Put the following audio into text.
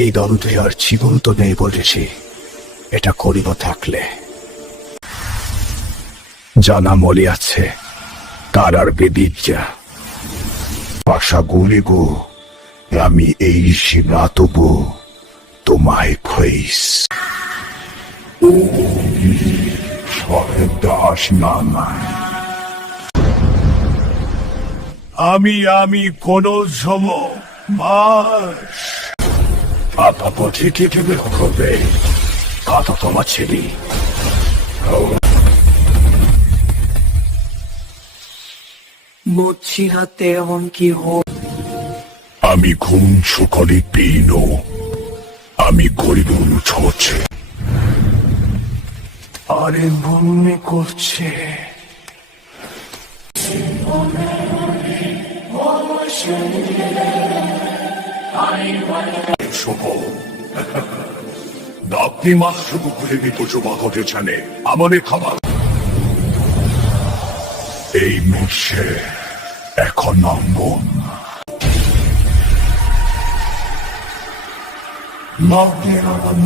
এই দলতে আর জীবন তো নেই বলেছি, এটা করিব থাকলে। জানা মলি আছে তার আর বেদিজ্জা ভাষা গুলিব, আমি এই সীমাতব তোমায় খইস দাস নামা। আমি কোন সম মাস আপাপ থেকে দেবে হবে কথা তোমার ছেলে। বুঝছি না তেমন কি হোক। আমি ঘুম সকলে পেন, আমি গরিব ছছে আরে মনে করছে আপনি মাত্র ঘুরে নিপোচো বা ঘটে জানে আমাদের খাবার এই মেশে এখন নম্বন Not there, I'm